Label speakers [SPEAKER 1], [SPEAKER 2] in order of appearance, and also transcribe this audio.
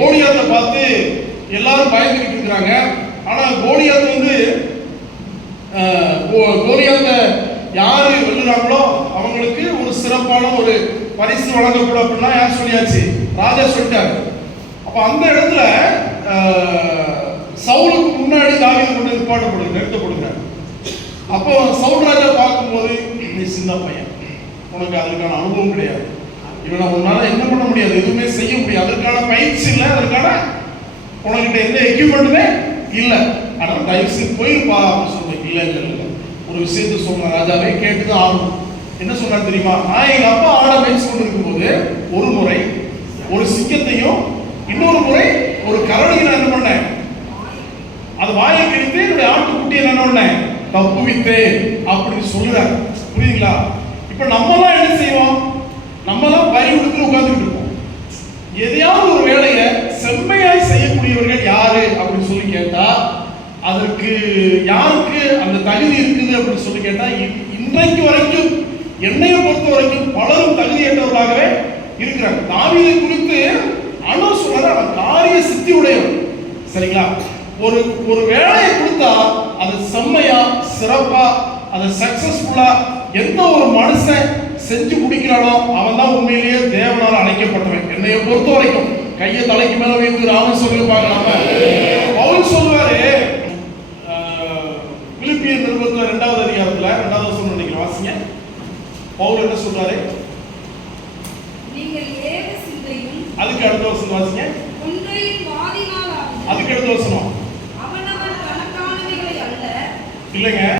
[SPEAKER 1] கோலியாத்தை பார்த்து எல்லாரும் பயந்துகிட்டு இருக்கிறாங்க. ஆனால் கோலியாத் வந்து அஹ், கோ- வெல்லுறாங்களோ அவங்களுக்கு ஒரு சிறப்பான ஒரு பரிசு வழங்கக்கூடும் அப்படின்னா யார் சொல்லியாச்சு? ராஜா சொல்லிட்டாரு. அப்போ அந்த இடத்துல சவுலுக்கு முன்னாடி தாவியம் கொண்டு நிற்பாட்டப்படுது நிறுத்தப்படுகிறார் அப்போ சவுல் ராஜா பார்க்கும்போது நீ சின்ன பையன். உனக்கு அதற்கான அனுபவம் கிடையாது. இவனை உன்னால என்ன பண்ண முடியாது? எதுவுமே செய்ய முடியாது. அதற்கான பயிற்சி இல்லை அதற்கான உனக்கிட்ட எந்த எக்யூப்மெண்ட்டுமே இல்லை. ஆனால் தயவு செய்து போயிருப்பா அப்படின்னு சொல்லுவேன் இல்லை இல்லை ஒரு விஷயத்த சொன்ன ராஜாவே கேட்டுதான் ஆகணும். என்ன சொன்னார் தெரியுமா? நான் எங்க அப்பா ஆட பயிற்சி கொண்டிருக்கும் போது ஒரு முறை ஒரு சிக்கத்தையும் இன்னொரு முறை ஒரு கரடியை நான் என்ன பண்ணேன்? அது வாயை கிழித்து என்னுடைய ஆட்டுக்குட்டியை என்ன பண்ணேன்? தப்புவித்தேன் அப்படின்னு சொல்லுறாரு. புரியுதுங்களா? இப்ப நம்மலாம் என்ன செய்வோம் உட்கார்ந்துட்டு இருப்போம். எதையாவது ஒரு வேலையை செம்மையாய் செய்யக்கூடியவர்கள் யாரு அப்படின்னு சொல்லி கேட்டா அதற்கு யாருக்கு அந்த தகுதி இருக்குது அப்படின்னு சொல்லி கேட்டா இன்றைக்கு வரைக்கும் என்னையை பொறுத்த வரைக்கும் பலரும் தகுதியற்றவர்களாகவே இருக்கிறாங்க. தாவீதை குறித்து அணு சொல்ற அவன் காரிய சித்தி உடையவன். சரிங்களா? ஒரு ஒரு வேலையை கொடுத்தா அது செம்மையா சிறப்பா அதை சக்சஸ்ஃபுல்லா எந்த ஒரு மனுஷன் செஞ்சு முடிக்கிறானோ அவன் தான் உண்மையிலேயே தேவனால் அழைக்கப்பட்டவன் என்னைய பொறுத்த வரைக்கும் கையை தலைக்கு மேல வைத்து ராமன் சொல்லியிருப்பாங்க நாம பவுல் சொல்லுவாரு ஆஹ், பிலிப்பியர் நிருபத்துல ரெண்டாவது அதிகாரத்துல ரெண்டாவது வருஷம் நினைக்கிறேன் வாசிங்க. பவுல் என்ன சொல்றாரு? அதுக்கு அடுத்த வருஷம் வாசிங்க. அதுக்கு அடுத்த வருஷம் இல்லைங்க.